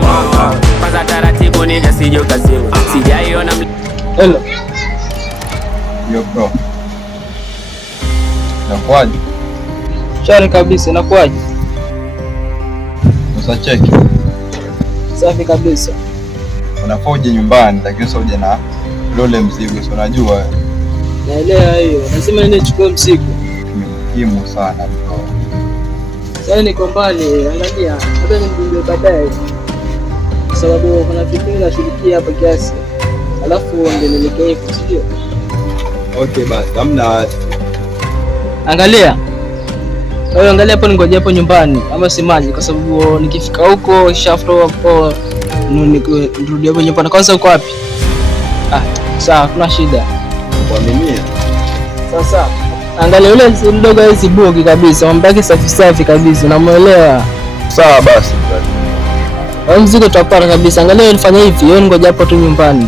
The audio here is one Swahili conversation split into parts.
mama. Kwanza taratibu nige sijo kazini. Sijaiona hello. Yo bro. Nakwaje? Shari kabisa, nakwaje? Sasa cheki. Safi kabisa. Unafoje nyumbani lakini sio uje na lole mzigo, si unajua? Naelewa hiyo. Lazima niende chukue mzigo. Muhimu sana bro. Sasa niko mbali, angalia. Hata nimjue baadaye. Kwa sababu kuna kipindi nashirikia hapa kiasi. Alafu ndio nielekee kusikia. Okay basi, hamna. Angalia. Wewe angalia hapo, ningoje hapo nyumbani ama simaji, kwa sababu nikifika huko shafto hapo nirudi hapo nyumbani. Kwanza uko wapi? Sawa, kuna shida. Kwa mimi. Sasa angalia yule mdogo hizi bogi kabisa, mbaki safi safi kabisa, namuelewa. Sawa basi. Wewe mzigo tutapata kabisa. Angalia nifanya hivi, wewe ngoja hapo tu nyumbani.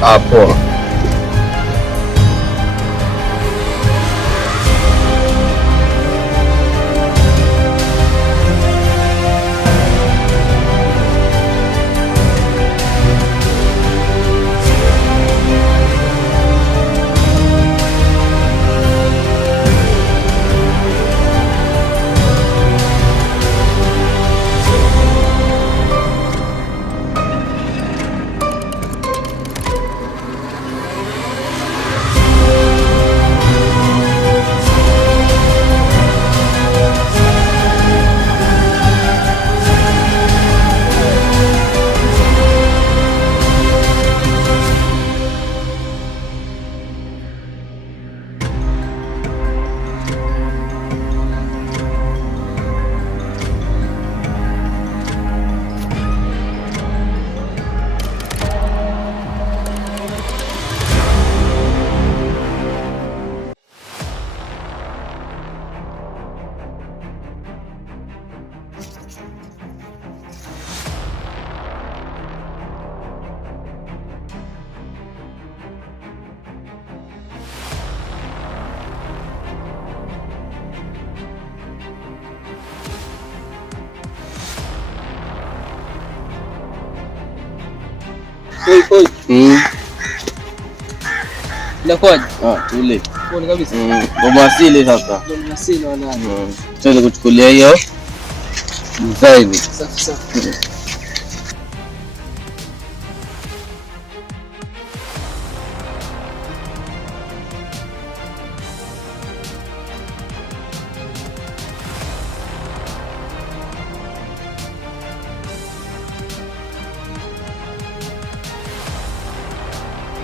Hapo. Oi. Nakwaje? Tule. Pole kabisa. Ngoma asili sasa. Ngoma asili wala. Twende kuchukulia hiyo mzaidi. Safi safi.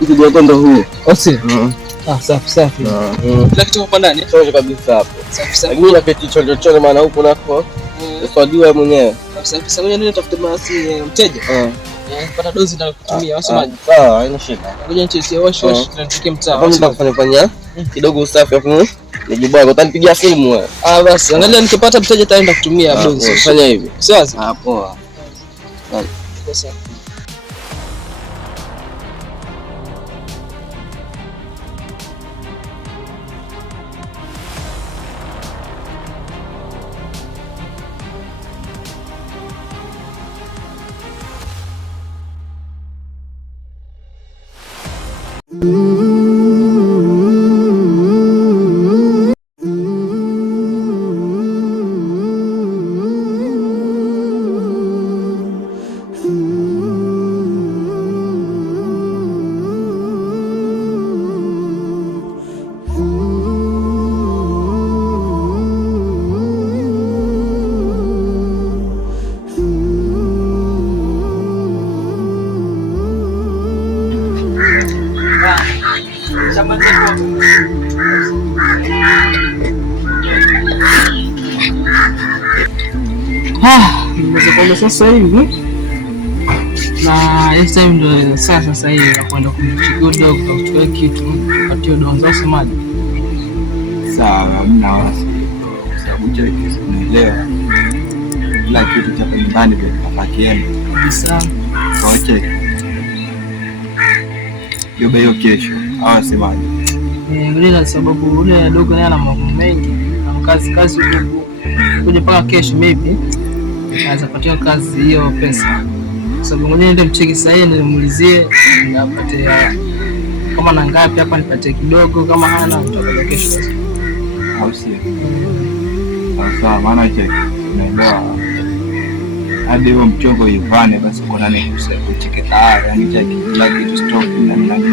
Mzigo wako ndo huu. Osi. Safi safi. Kila kitu hapo ndani. Chocho kabisa hapo. Safi safi. Lakini na peti chocho maana huko nako. Usijua mwenyewe. Safi safi. Ngoja nini tafute basi mteja. Pata dozi na kutumia wasemaje? Sawa, haina shida. Ngoja nicheze wash tunatokea mtaa. Hapo nitakufanya kidogo usafi hapo. Nijibwaga utanipigia simu wewe. Basi angalia nikipata mteja taenda kutumia dozi. Fanya hivi. Sawa? Poa. Sawa. Sasa hivi na this time ndo sasa hivi nakwenda kumchukua dogo kuchukua kitu kupatia dogo za semaji. Sawa, mna wasi. Sababu cheki unaelewa. Kila kitu cha nyumbani ndio tunapakiana. Kabisa. Kwa cheki. Hiyo kesho. Hawa semaji. Bila sababu ule dogo naye ana mambo mengi. Na kazi huko. Kuja paka kesho maybe. Anaweza patia kazi hiyo pesa. sababu ngoja niende mcheki sasa hivi nimuulizie apate kama na ngapi hapa nipate kidogo, kama hana nitakuja kesho sasa. Au sio? Sasa maana cheki unaelewa hadi huo mchongo ivane basi kuna nini kucheki tayari, yani cheki kila kitu stock na ndani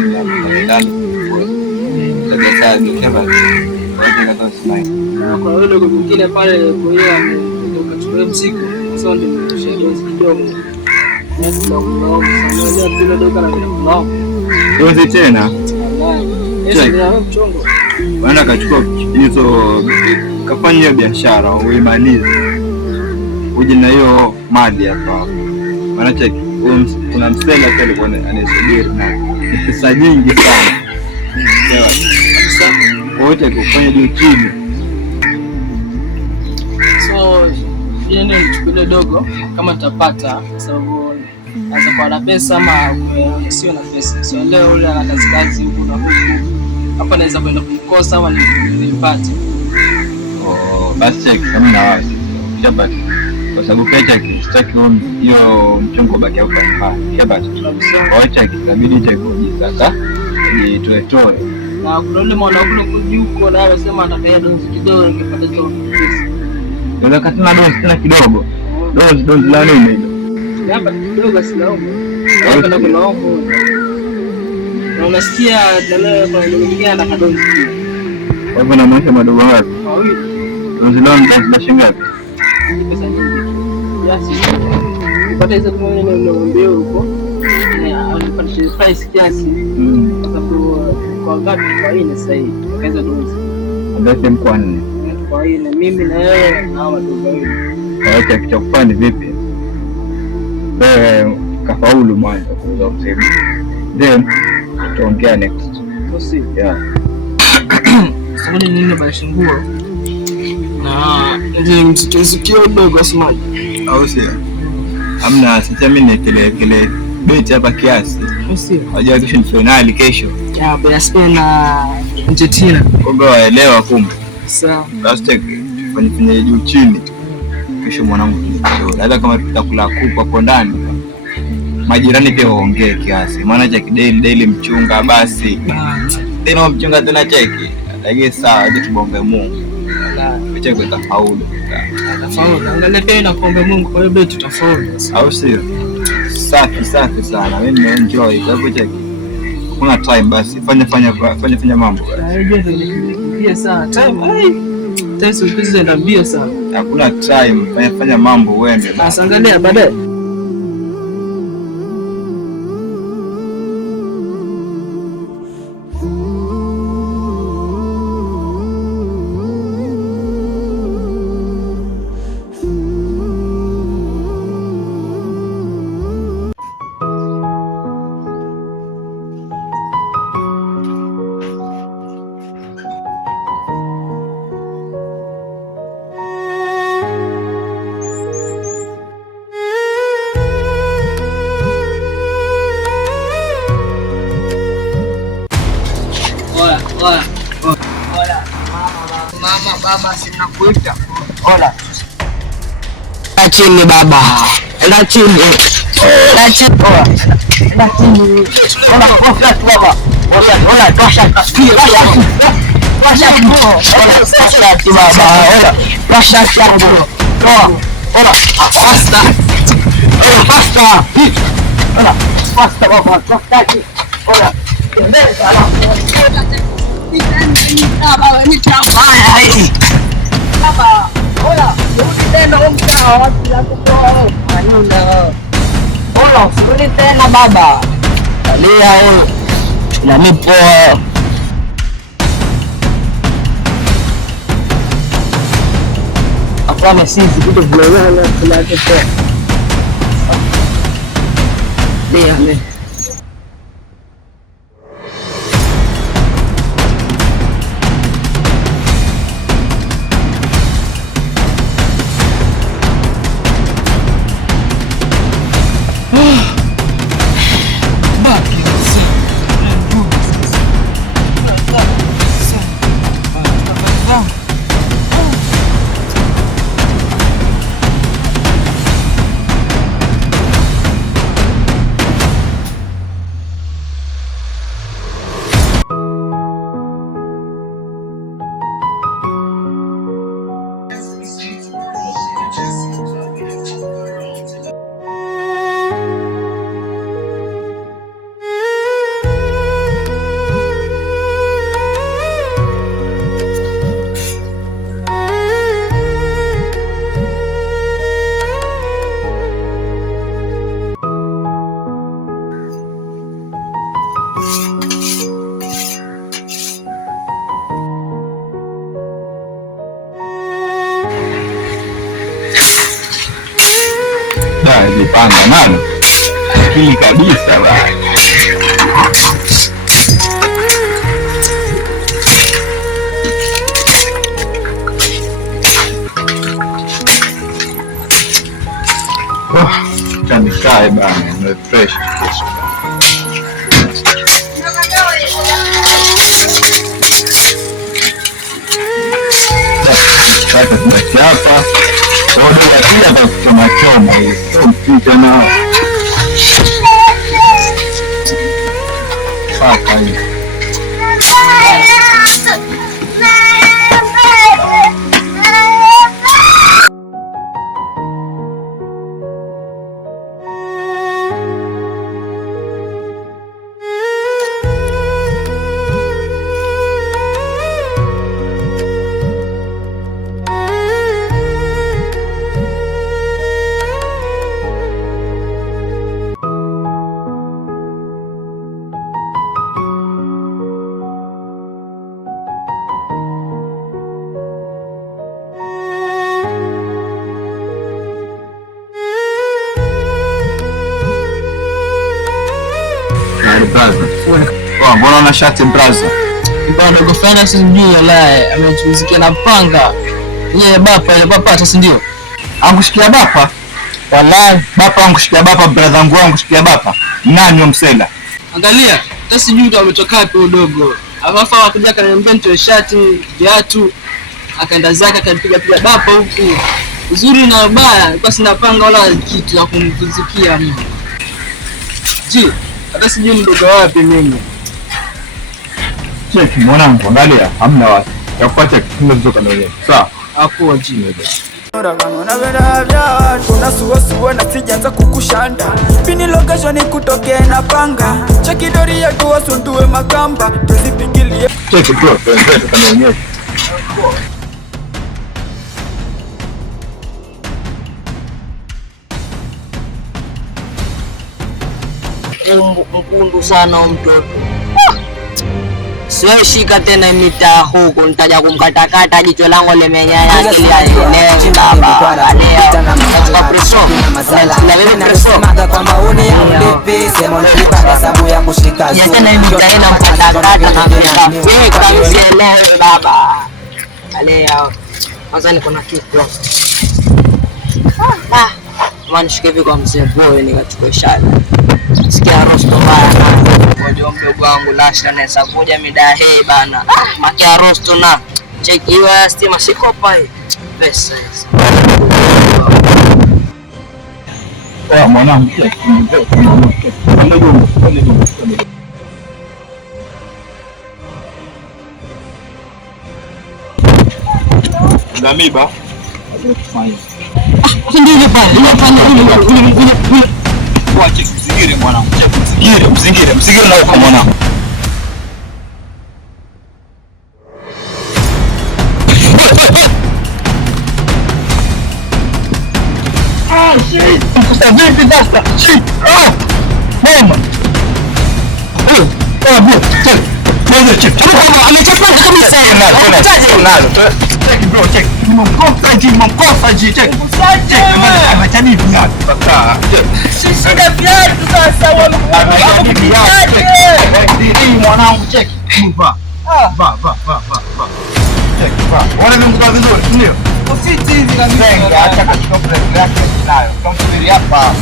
labda saa nikeva wote kata smile kwa yule ndugu mwingine pale, kwa hiyo ndio kachukua mzigo sasa, ndio tushadozi kidogo dozi tena wanda kachukua hizo kafanya biashara uimalize uje na hiyo mali hapa. Maana cheki kuna msela pale kwa anasubiri na ni pesa nyingi sana. Sasa wote kufanya juu chini. So yeye nichukue dogo kama tutapata, kwa sababu anza kwa na pesa ama sio na pesa. So leo yule ana kazi huko na huko. Hapa naweza kwenda kumkosa ama nipate. Basi cheki kama na wazi. Shabati. Kwa sababu pesa sitaki hiyo mchongo baki hapo hapa. Shabati. Wacha kitabidi cheki kujisaka. Ni tuetoe. Na kuna yule mwana kule kujuko na anasema atakaye dozi kidogo nikipata hizo pesa. Ndio katana dozi tena kidogo. Dozi la nini hilo? Hapa kidogo silaumu. Hapa na kulaumu. Na unasikia dalala kwa mwingine na kadozi. Kwa hivyo na maisha madogo hapo. Dozi la shilingi ngapi? Pesa nyingi. Kiasi. Nipata hizo tumeona ndio huko. Alipandisha price kiasi. Kwa sababu kwa ngapi kwa hii sasa hivi. Kaanza dozi. Ndio kwa nini? Kwa hii na mimi na yeye na wadogo wetu. Kwa hiyo kufanya vipi? Kafaulu mwanzo kuuza mzigo. Then tutaongea next. Bosi. Yeah. Sasa nini basi nguo? Na ndio msikio dogo asemaje? Au sio? Amna sasa mimi kile beti hapa kiasi. Sio. Wajua kesho ni finali kesho. Ya basi Spain na Argentina. Kumbe waelewa kumbe. Sawa. Basi fanye juu chini. Kesho mwanangu hata kama tutakula kuku hapo ndani. Majirani pia waongee kiasi. Maana cha daily mchunga basi. Tena mchunga tena cheki. Lakini sawa hadi tubombe Mungu. Picha kwa tafaulu. Tafaulu. Angalia pia na kuombe Mungu kwa hiyo beti tutafaulu. Au sio? Safi sana. Mimi nimeenjoy kwa hivyo cheki. Kuna time basi fanya mambo. Unajua ndio sana. Time Tesi ukizi ndio mbio sana. Hakuna time, fanya mambo uende. Basi angalia baadaye. Hola. Mama, baba, sinakuita. Hola. Enda chini baba. Enda chini. Enda chini. Enda chini. Hola, baba. Hola, tosha kafikiri. Tosha baba. Hola. Tosha baba. Hola. Faster. Faster. Hola. Faster baba. Faster. Hola. Baba, hola, tena mtaa wapi la kutoa maneno. Hola, usirudi tena baba. Alia wewe. Na nipo. Hapana sisi kitu vile kila kitu. Ndio. Jipanga nalo akili kabisa bwana. Nikae bana, refresh kesho. Sasa tunabaki hapa. Odo ya pia kwa kuchoma choma hiyo. Mpita na. Sasa hiyo. Mbona una shati braza? Bwana gofana sijui yalaye ametuzikia na panga. Yeye bapa ile bapa hata si ndio? Ankushikia bapa? Wallahi bapa ankushikia bapa brother wangu ankushikia bapa. Nani msela? Angalia, hata sijui kama umetoka wapi udogo. Alafu akaja akaniambia nitoe shati, viatu. Akaenda zake akanipiga piga bapa huku. Uzuri na ubaya, kwa sina panga wala kitu ya kumfizikia mimi. Je, hata sijui mdogo wapi mimi. Cheki mwanangu, angalia hamna watu. Yakupata kitu kutoka na wewe. Sawa? Hapo chini. Kuna suwa na sijaanza kukushanda. Pini location kutoke na panga. Cheki dori ya tuwa sunduwe makamba. Tuzipigilie. Cheki bro, twende tukaonyesha. Mkundu sana mtoto. Siwe shika tena mitaa huko, nitaja kumkatakata jicho langu limenyanya akili ya eneo baba. Kwa preso. Na wewe nasemaga kwamba uni ya ulipi, sema unalipanga sababu ya kushika zuri. Tena mitaa ina mkatakata na wewe kama usielewe baba. Alea. Kwanza niko na kitu. Mwana shike hivi kwa mzee boy nikachukua shati. Sikia rosto bana. Ngoja mdogo wangu lasha nesa kuja mida hii bana. Makia rosto na cheki hiyo ya stima sikopa hii. Pesa hizi. Mwanangu. Ngamiba. Ndio pale. Wache mzingire mwanangu. Mzingire na uko mwanangu. Shit. Kusta vipi dasta? Shit. Mama. Bro, check. Kwanza check. Kama amechapa kabisa. Nalo. Check bro, check. Nimemkosa ji check. Check kama ametani viatu. Paka. Sisi ndio viatu sasa wao. Hii mwanangu check. Va. Check va. Wale mnguka vizuri, ndio. Usiti hivi kabisa. Acha katika plate yake nayo. Tutamsubiri hapa.